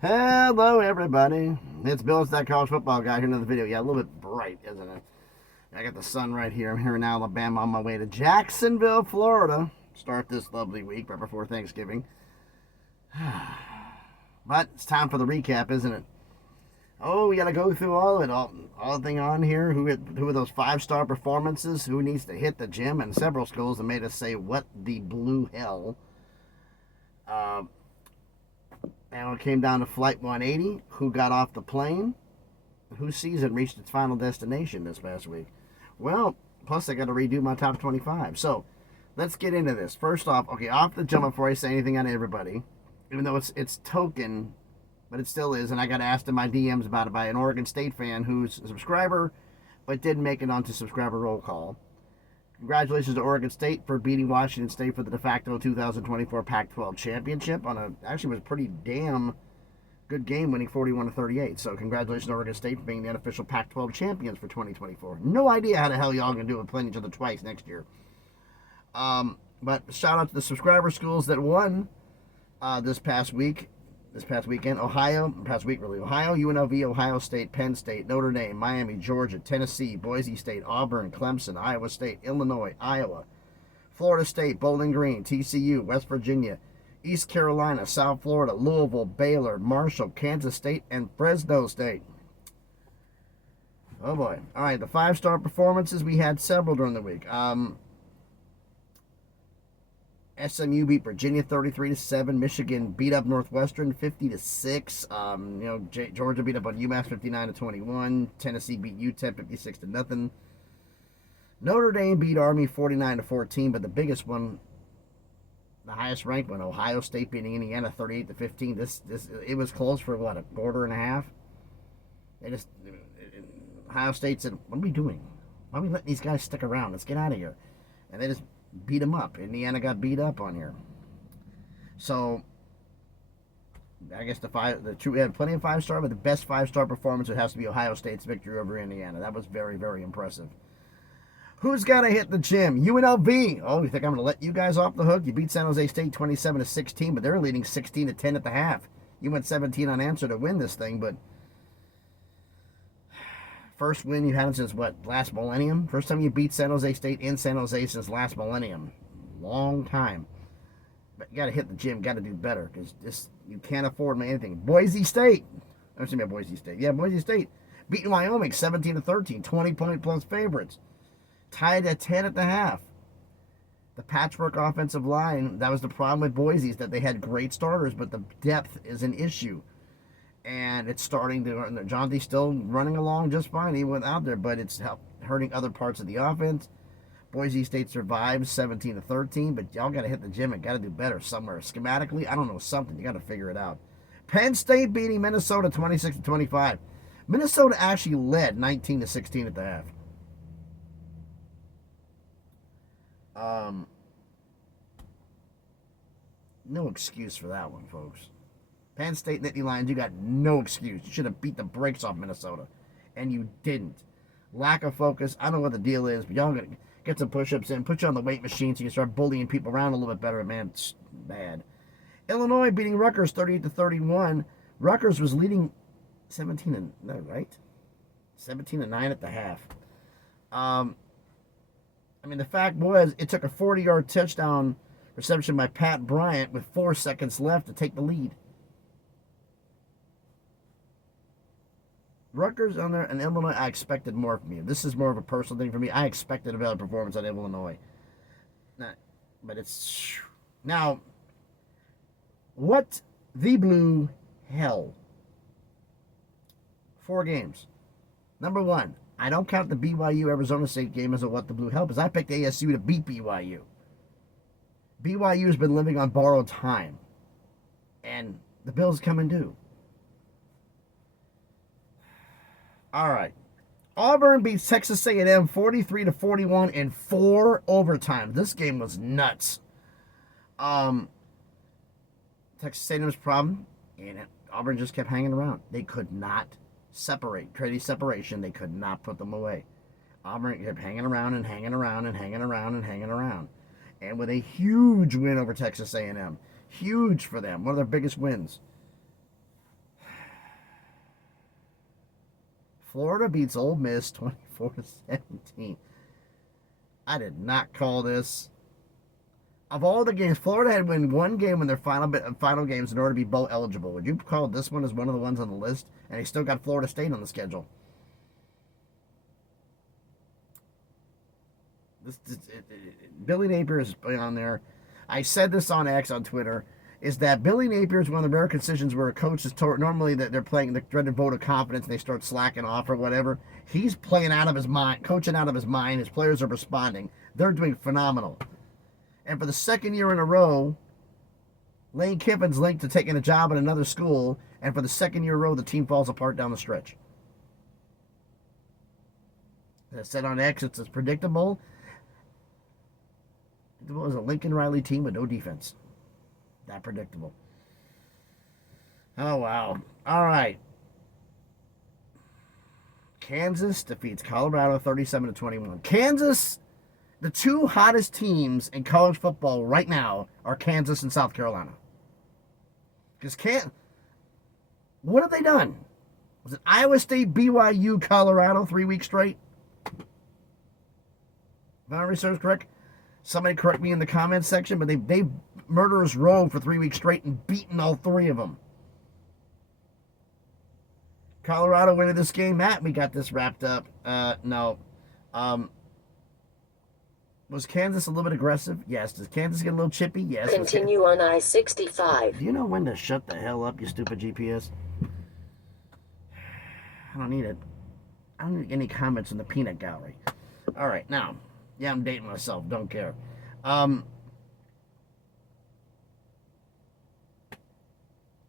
Hello, everybody. It's Bill, it's that college football guy here. Another video. Yeah, a little bit bright, isn't it? I got the sun right here. I'm here in Alabama on my way to Jacksonville, Florida. Start this lovely week right before Thanksgiving. But it's time for the recap, isn't it? Oh, we got to go through all of it, all the thing on here. Who are those 5-star performances? Who needs to hit the gym? And several schools that made us say, "What the blue hell?" Uh, And it came down to Flight 180, who got off the plane, whose season reached its final destination this past week. Well, plus I got to redo my top 25. So let's get into this. First off, okay, off the jump before I say anything on everybody, even though it's token, but it still is, and I got asked in my DMs about it by an Oregon State fan who's a subscriber, but didn't make it onto subscriber roll call. Congratulations to Oregon State for beating Washington State for the de facto 2024 Pac-12 championship on actually was a pretty damn good game, winning 41-38. So congratulations to Oregon State for being the unofficial Pac-12 champions for 2024. No idea how the hell y'all gonna do it playing each other twice next year. But shout out to the subscriber schools that won this past weekend. Ohio, UNLV, Ohio State, Penn State, Notre Dame, Miami, Georgia, Tennessee, Boise State, Auburn, Clemson, Iowa State, Illinois, Iowa, Florida State, Bowling Green, TCU, West Virginia, East Carolina, South Florida, Louisville, Baylor, Marshall, Kansas State, and Fresno State. Oh boy. All right, the 5-star performances, we had several during the week. SMU beat Virginia 33-7. Michigan beat up Northwestern 50-6. Georgia beat up on UMass 59-21. Tennessee beat UTEP 56-0. Notre Dame beat Army 49-14. But the biggest one, the highest ranked one, Ohio State beating Indiana 38-15. It was close for what, a quarter and a half. Ohio State said, "What are we doing? Why are we letting these guys stick around? Let's get out of here." And they just beat them up. Indiana got beat up on here. So I guess we had plenty of 5-star, but the best 5-star performance, it has to be Ohio State's victory over Indiana. That was very, very impressive. Who's got to hit the gym? UNLV. Oh, you think I'm going to let you guys off the hook? You beat San Jose State 27-16, but they're leading 16-10 at the half. You went 17 unanswered to win this thing, but first win you had since what, last millennium? First time you beat San Jose State in San Jose since last millennium. Long time. But you got to hit the gym, got to do better, because you can't afford anything. Boise State. I'm saying about Boise State. Yeah, Boise State beating Wyoming 17-13, 20-point plus favorites. Tied at 10 at the half. The patchwork offensive line, that was the problem with Boise, is that they had great starters, but the depth is an issue. And it's starting to, Jonty's still running along just fine even without there, but it's hurting other parts of the offense. Boise State survives 17-13, but y'all got to hit the gym and got to do better somewhere. Schematically, I don't know, something. You got to figure it out. Penn State beating Minnesota 26-25. Minnesota actually led 19-16 at the half. No excuse for that one, folks. Penn State Nittany Lions, you got no excuse. You should have beat the brakes off Minnesota, and you didn't. Lack of focus. I don't know what the deal is, but y'all got to get some push-ups in, put you on the weight machine so you can start bullying people around a little bit better. Man, it's bad. Illinois beating Rutgers 38-31. Rutgers was leading 17 right? 17-9 at the half. The fact was, it took a 40-yard touchdown reception by Pat Bryant with 4 seconds left to take the lead. Rutgers on there and Illinois, I expected more from you. This is more of a personal thing for me. I expected a better performance out of Illinois. But it's... Now, what the blue hell? 4 games. Number 1, I don't count the BYU-Arizona State game as a what the blue hell, because I picked ASU to beat BYU. BYU has been living on borrowed time. And the Bills come and do. All right. Auburn beats Texas A&M 43-41 in 4 overtimes. This game was nuts. Texas A&M's problem, and Auburn just kept hanging around. They could not create separation. They could not put them away. Auburn kept hanging around and hanging around and hanging around and hanging around. And with a huge win over Texas A&M. Huge for them. One of their biggest wins. Florida beats Ole Miss 24-17. I did not call this. Of all the games, Florida had won one game in their final games in order to be bowl eligible. Would you call this one as one of the ones on the list? And he still got Florida State on the schedule. Billy Napier is on there. I said this on X on Twitter. Is that Billy Napier is one of the rare decisions where a coach is normally that they're playing the dreaded vote of confidence and they start slacking off or whatever. He's playing out of his mind, coaching out of his mind. His players are responding. They're doing phenomenal. And for the second year in a row, Lane Kiffin's linked to taking a job at another school, and for the second year in a row, the team falls apart down the stretch. As I said on X, it's as predictable as a Lincoln Riley team with no defense. That predictable. Oh, wow. All right. Kansas defeats Colorado 37-21. Kansas, the two hottest teams in college football right now are Kansas and South Carolina. Because what have they done? Was it Iowa State, BYU, Colorado 3 weeks straight? If my research is correct, somebody correct me in the comments section, but they've murderers row for 3 weeks straight and beaten all three of them. Colorado winning this game. Matt, we got this wrapped up. No. Was Kansas a little bit aggressive? Yes. Does Kansas get a little chippy? Yes. Continue on I-65. Do you know when to shut the hell up, you stupid GPS? I don't need it. I don't need any comments in the peanut gallery. All right, now. Yeah, I'm dating myself. Don't care.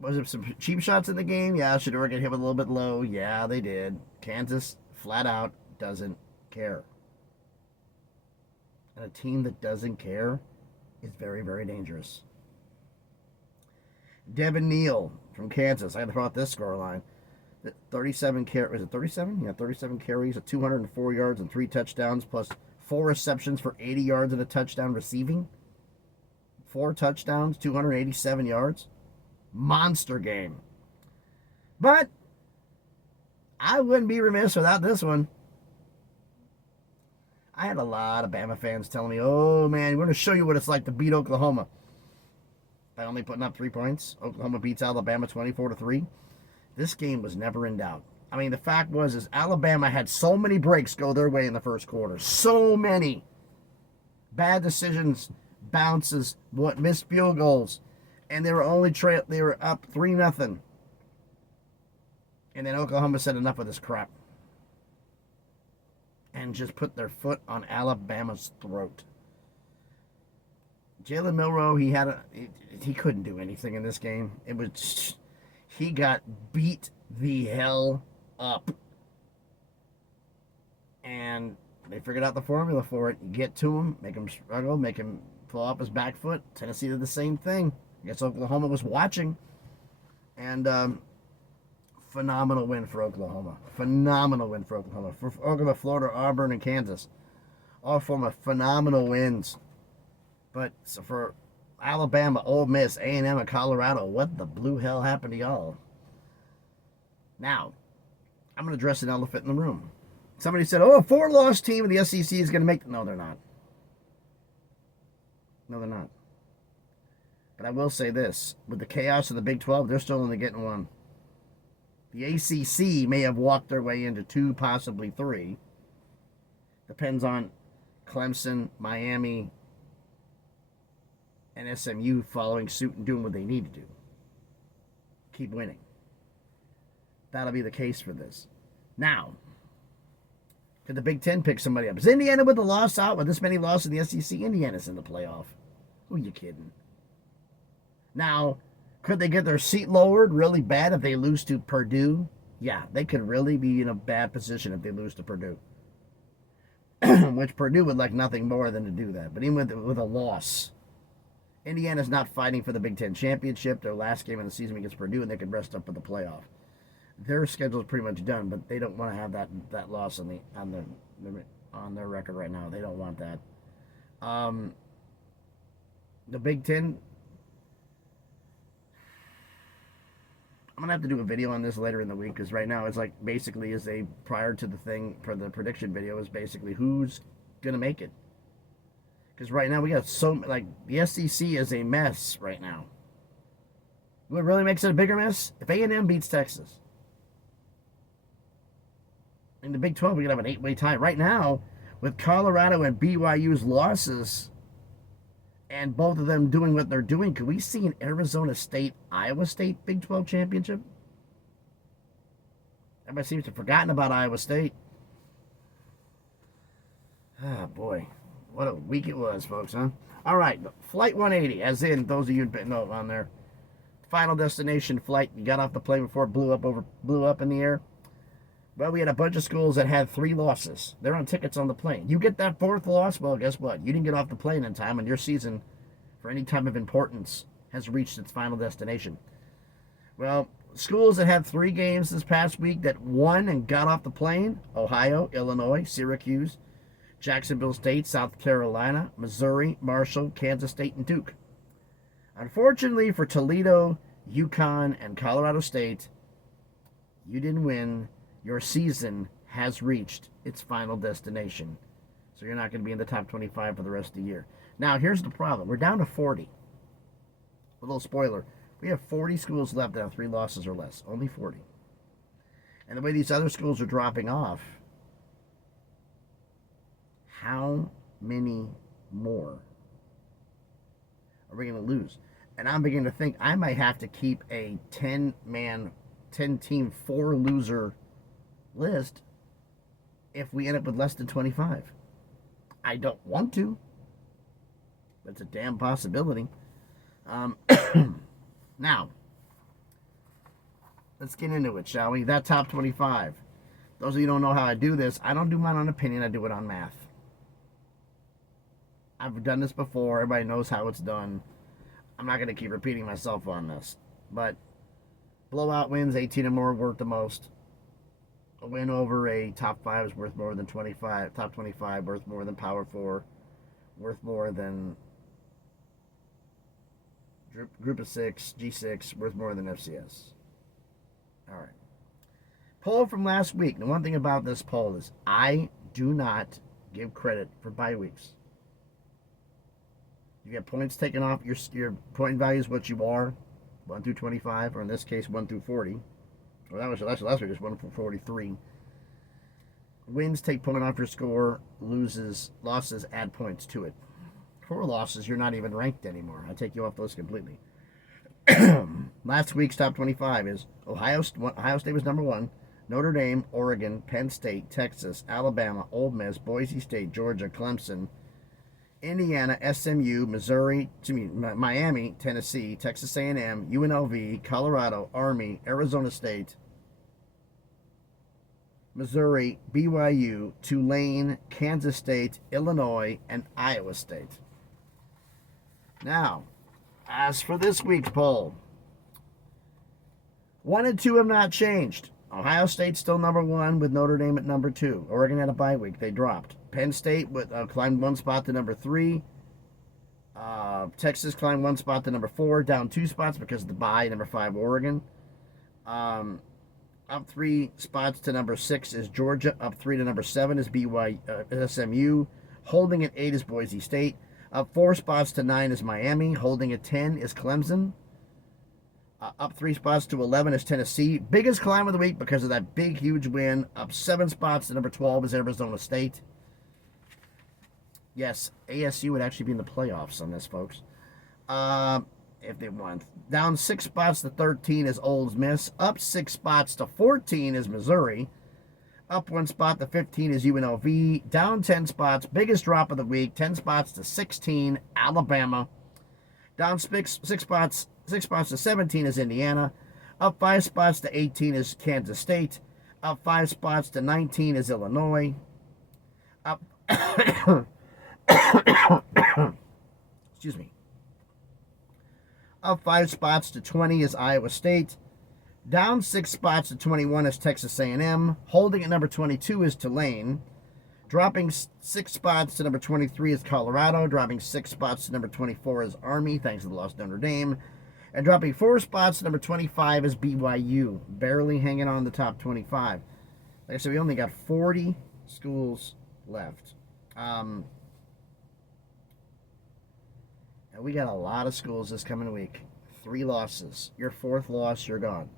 Was there some cheap shots in the game? Yeah, Shedeur get hit with a little bit low. Yeah, they did. Kansas, flat out, doesn't care. And a team that doesn't care is very, very dangerous. Devin Neal from Kansas. I had to throw out this scoreline. 37 carries. Was it 37? Yeah, 37 carries, 204 yards and 3 touchdowns, plus 4 receptions for 80 yards and a touchdown receiving. 4 touchdowns, 287 yards. Monster game. But I wouldn't be remiss without this one. I had a lot of Bama fans telling me, oh man, we're going to show you what it's like to beat Oklahoma. By only putting up 3 points. Oklahoma beats Alabama 24-3. This game was never in doubt. I mean, the fact was Alabama had so many breaks go their way in the first quarter. So many. Bad decisions, bounces, missed field goals. And they were they were up 3-0. And then Oklahoma said enough of this crap. And just put their foot on Alabama's throat. Jalen Milroe, he couldn't do anything in this game. It was he got beat the hell up. And they figured out the formula for it. You get to him, make him struggle, make him pull up his back foot. Tennessee did the same thing. I guess Oklahoma was watching. And phenomenal win for Oklahoma. Phenomenal win for Oklahoma. For Oklahoma, Florida, Auburn, and Kansas. All form of phenomenal wins. But so for Alabama, Ole Miss, A&M, and Colorado, what the blue hell happened to y'all? Now, I'm going to address an elephant in the room. Somebody said, oh, a 4-loss team in the SEC is going to make... No, they're not. No, they're not. But I will say this. With the chaos of the Big 12, they're still only getting 1. The ACC may have walked their way into 2, possibly 3. Depends on Clemson, Miami, and SMU following suit and doing what they need to do. Keep winning. That'll be the case for this. Now, could the Big Ten pick somebody up? Is Indiana with the loss out? With this many losses in the SEC, Indiana's in the playoff. Who are you kidding? Now, could they get their seat lowered really bad if they lose to Purdue? Yeah, they could really be in a bad position if they lose to Purdue. Which Purdue would like nothing more than to do that. But even with a loss, Indiana's not fighting for the Big Ten championship. Their last game of the season against Purdue, and they could rest up for the playoff. Their schedule's pretty much done, but they don't want to have that loss on their record right now. They don't want that. The Big Ten, I'm gonna have to do a video on this later in the week because right now it's like basically is a prior to the thing for the prediction video is basically who's gonna make it. Because right now we got so like the SEC is a mess right now. What really makes it a bigger mess? If A&M beats Texas. In the Big 12, we could have an 8-way tie. Right now, with Colorado and BYU's losses, and both of them doing what they're doing, could we see an Arizona State, Iowa State Big 12 championship? Everybody seems to have forgotten about Iowa State. Ah, boy. What a week it was, folks, huh? All right, Flight 180, as in those of you who know on there. Final destination flight. You got off the plane before it blew up in the air. Well, we had a bunch of schools that had 3 losses. They're on tickets on the plane. You get that 4th loss, well, guess what? You didn't get off the plane in time, and your season, for any time of importance, has reached its final destination. Well, schools that had 3 games this past week that won and got off the plane: Ohio, Illinois, Syracuse, Jacksonville State, South Carolina, Missouri, Marshall, Kansas State, and Duke. Unfortunately for Toledo, UConn, and Colorado State, you didn't win. Your season has reached its final destination. So you're not going to be in the top 25 for the rest of the year. Now, here's the problem. We're down to 40. A little spoiler. We have 40 schools left that have 3 losses or less. Only 40. And the way these other schools are dropping off, how many more are we going to lose? And I'm beginning to think I might have to keep a 10-man, 10-team, 4-loser list if we end up with less than 25. I don't want to, but it's a damn possibility. Now, let's get into it, shall we? That top 25. Those of you who don't know how I do this, I don't do mine on opinion, I do it on math. I've done this before. Everybody knows how it's done. I'm not going to keep repeating myself on this. But blowout wins, 18 or more, worth the most. A win over a top 5 is worth more than 25. Top 25 worth more than Power 4. Worth more than Group of 6, G6. Worth more than FCS. All right. Poll from last week. The one thing about this poll is I do not give credit for bye weeks. You get points taken off. Your point value is what you are, 1 through 25, or in this case, 1 through 40. Well, that was last week, just 1 through 43. Wins take point off your score. Losses, losses add points to it. 4 losses, you're not even ranked anymore. I take you off the list completely. Last week's top 25 is Ohio State was number 1. Notre Dame, Oregon, Penn State, Texas, Alabama, Ole Miss, Boise State, Georgia, Clemson, Indiana, SMU, Missouri, Miami, Tennessee, Texas A&M, UNLV, Colorado, Army, Arizona State, Missouri, BYU, Tulane, Kansas State, Illinois, and Iowa State. Now, as for this week's poll, 1 and 2 have not changed. Ohio State's still number 1 with Notre Dame at number 2. Oregon had a bye week. They dropped. Penn State climbed 1 spot to number 3. Texas climbed 1 spot to number 4, down 2 spots because of the bye, number 5, Oregon. Up 3 spots to number 6 is Georgia. Up 3 to number 7 is SMU. Holding at 8 is Boise State. Up 4 spots to 9 is Miami. Holding at 10 is Clemson. Up 3 spots to 11 is Tennessee. Biggest climb of the week because of that big, huge win. Up 7 spots to number 12 is Arizona State. Yes, ASU would actually be in the playoffs on this, folks. If they won. Down 6 spots to 13 is Ole Miss. Up 6 spots to 14 is Missouri. Up 1 spot to 15 is UNLV. Down 10 spots. Biggest drop of the week. 10 spots to 16, Alabama. Down 6 spots to 17 is Indiana. Up 5 spots to 18 is Kansas State. Up 5 spots to 19 is Illinois. Up excuse me. Up 5 spots to 20 is Iowa State. Down 6 spots to 21 is Texas A&M. Holding at number 22 is Tulane. Dropping 6 spots to number 23 is Colorado. Dropping 6 spots to number 24 is Army, thanks to the loss of Notre Dame. And dropping 4 spots, number 25 is BYU, barely hanging on the top 25. Like I said, we only got 40 schools left. And we got a lot of schools this coming week. 3 losses. Your 4th loss, you're gone.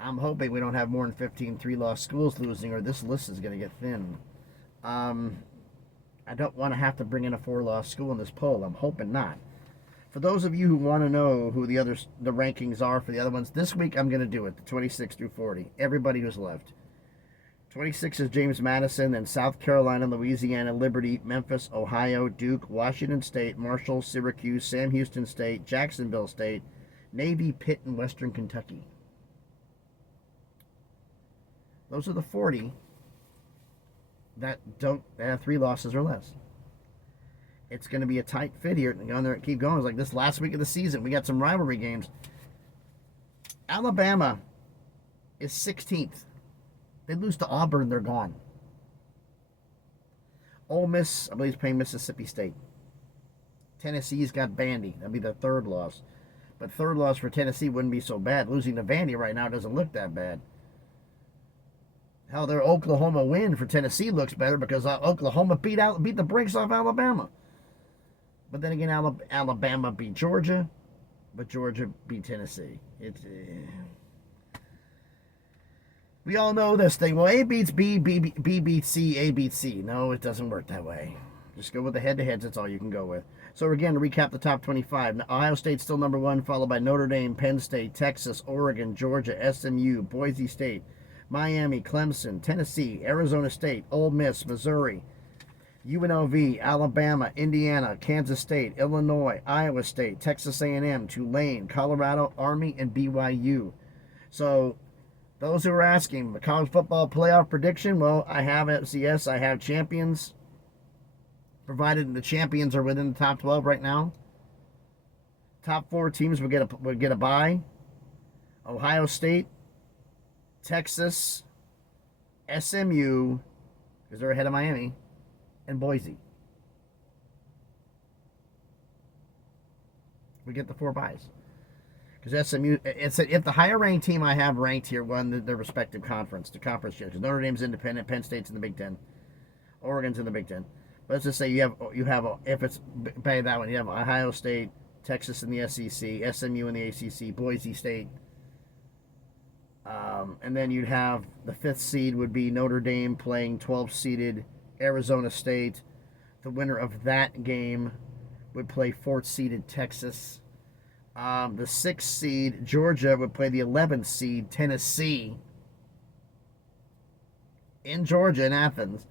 I'm hoping we don't have more than 15 3-loss schools losing, or this list is going to get thin. I don't want to have to bring in a 4-loss school in this poll. I'm hoping not. For those of you who want to know who the rankings are for the other ones, this week I'm going to do it, the 26 through 40. Everybody who's left. 26 is James Madison, then South Carolina, Louisiana, Liberty, Memphis, Ohio, Duke, Washington State, Marshall, Syracuse, Sam Houston State, Jacksonville State, Navy, Pitt, and Western Kentucky. Those are the 40 that have 3 losses or less. It's going to be a tight fit here. Keep going. It's like this last week of the season. We got some rivalry games. Alabama is 16th. They lose to Auburn, they're gone. Ole Miss, I believe, is playing Mississippi State. Tennessee's got Vandy. That'd be their 3rd loss. But 3rd loss for Tennessee wouldn't be so bad. Losing to Vandy right now doesn't look that bad. Hell, their Oklahoma win for Tennessee looks better because Oklahoma beat the brakes off Alabama. But then again, Alabama beat Georgia, but Georgia beat Tennessee. We all know this thing. Well, A beats B, B beats C, A beats C. No, it doesn't work that way. Just go with the head-to-heads. That's all you can go with. So again, to recap the top 25. Ohio State's still number 1, followed by Notre Dame, Penn State, Texas, Oregon, Georgia, SMU, Boise State, Miami, Clemson, Tennessee, Arizona State, Ole Miss, Missouri, UNLV, Alabama, Indiana, Kansas State, Illinois, Iowa State, Texas A&M, Tulane, Colorado, Army, and BYU. So those who are asking, the college football playoff prediction, well, I have FCS, I have champions, provided the champions are within the top 12 right now. Top 4 teams would get a bye. Ohio State, Texas, SMU, because they're ahead of Miami, and Boise. We get the 4 byes. Because SMU, if the higher ranked team I have ranked here won their respective conference, the conference championship. Notre Dame's independent, Penn State's in the Big Ten, Oregon's in the Big Ten. But let's just say you have if it's by that one, you have Ohio State, Texas in the SEC, SMU in the ACC, Boise State. And then you'd have the 5th seed would be Notre Dame playing 12th seeded Arizona State. The winner of that game would play 4th seeded Texas. The 6th seed Georgia would play the 11th seed Tennessee in Georgia in Athens.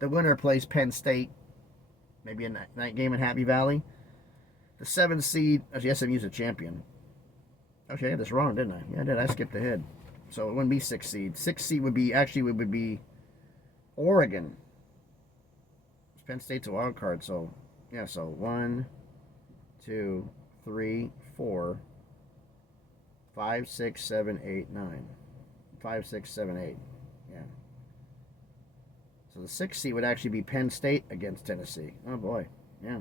The winner plays Penn State, maybe a night game in Happy Valley. The 7th seed, actually SMU's a champion. Okay, I had this wrong, didn't I? Yeah, I did. I skipped ahead. So it wouldn't be 6th seed. 6th seed would be Oregon. Penn State's a wild card, so yeah, so 1, 2, 3, 4, 5, 6, 7, 8, 9. 5, 6, 7, 8. Yeah. So the 6th seed would actually be Penn State against Tennessee. Oh boy. Yeah.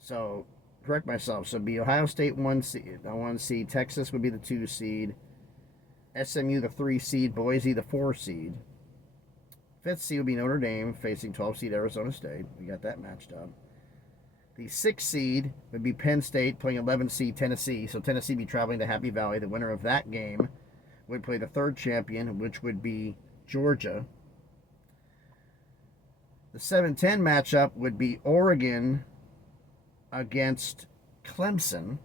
So correct myself. So it'd be Ohio State 1 seed, Texas would be the 2 seed, SMU the 3 seed, Boise the 4 seed. 5th seed would be Notre Dame facing 12 seed Arizona State. We got that matched up. The 6th seed would be Penn State playing 11th seed Tennessee. So Tennessee would be traveling to Happy Valley. The winner of that game would play the 3rd champion, which would be Georgia. The 7-10 matchup would be Oregon against Clemson.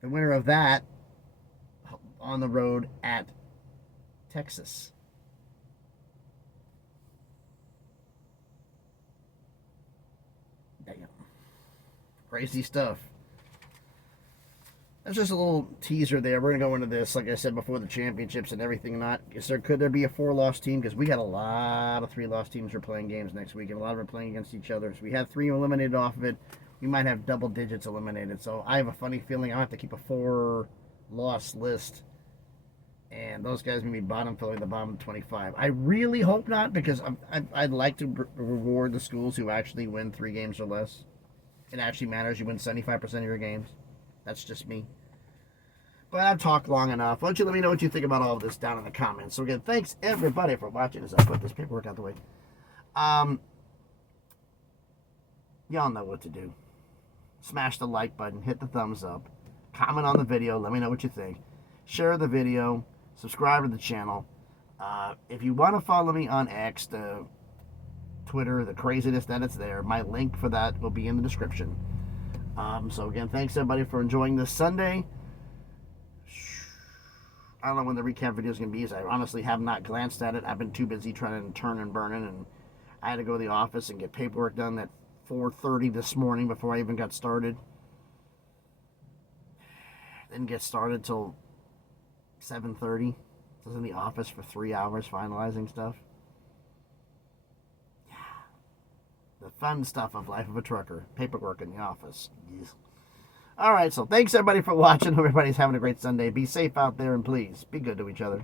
The winner of that on the road at Texas. Damn. Crazy stuff. That's just a little teaser there. We're going to go into this, like I said before, the championships and everything. Could there be a 4-loss team? Because we got a lot of 3-loss teams who are playing games next week, and a lot of them are playing against each other. So we had 3 eliminated off of it. We might have double digits eliminated. So I have a funny feeling I'll have to keep a 4-loss list. And those guys may be filling the bottom 25. I really hope not, because I'd like to reward the schools who actually win 3 games or less. it actually matters. You win 75% of your games. That's just me. But I've talked long enough. Why don't you let me know what you think about all of this down in the comments. So again, thanks everybody for watching as I put this paperwork out the way. Y'all know what to do. Smash the like button, hit the thumbs up, comment on the video, let me know what you think. Share the video, subscribe to the channel. If you want to follow me on X, the Twitter, the craziness that it's there, my link for that will be in the description. So again, thanks everybody for enjoying this Sunday. I don't know when the recap video is going to be. I honestly have not glanced at it. I've been too busy trying to turn and burning, and I had to go to the office and get paperwork done at 4:30 this morning before I even got started. Didn't get started till 7:30. I was in the office for 3 hours finalizing stuff. Yeah. The fun stuff of life of a trucker. Paperwork in the office. Yes. All right, so thanks everybody for watching. Hope everybody's having a great Sunday. Be safe out there, and please be good to each other.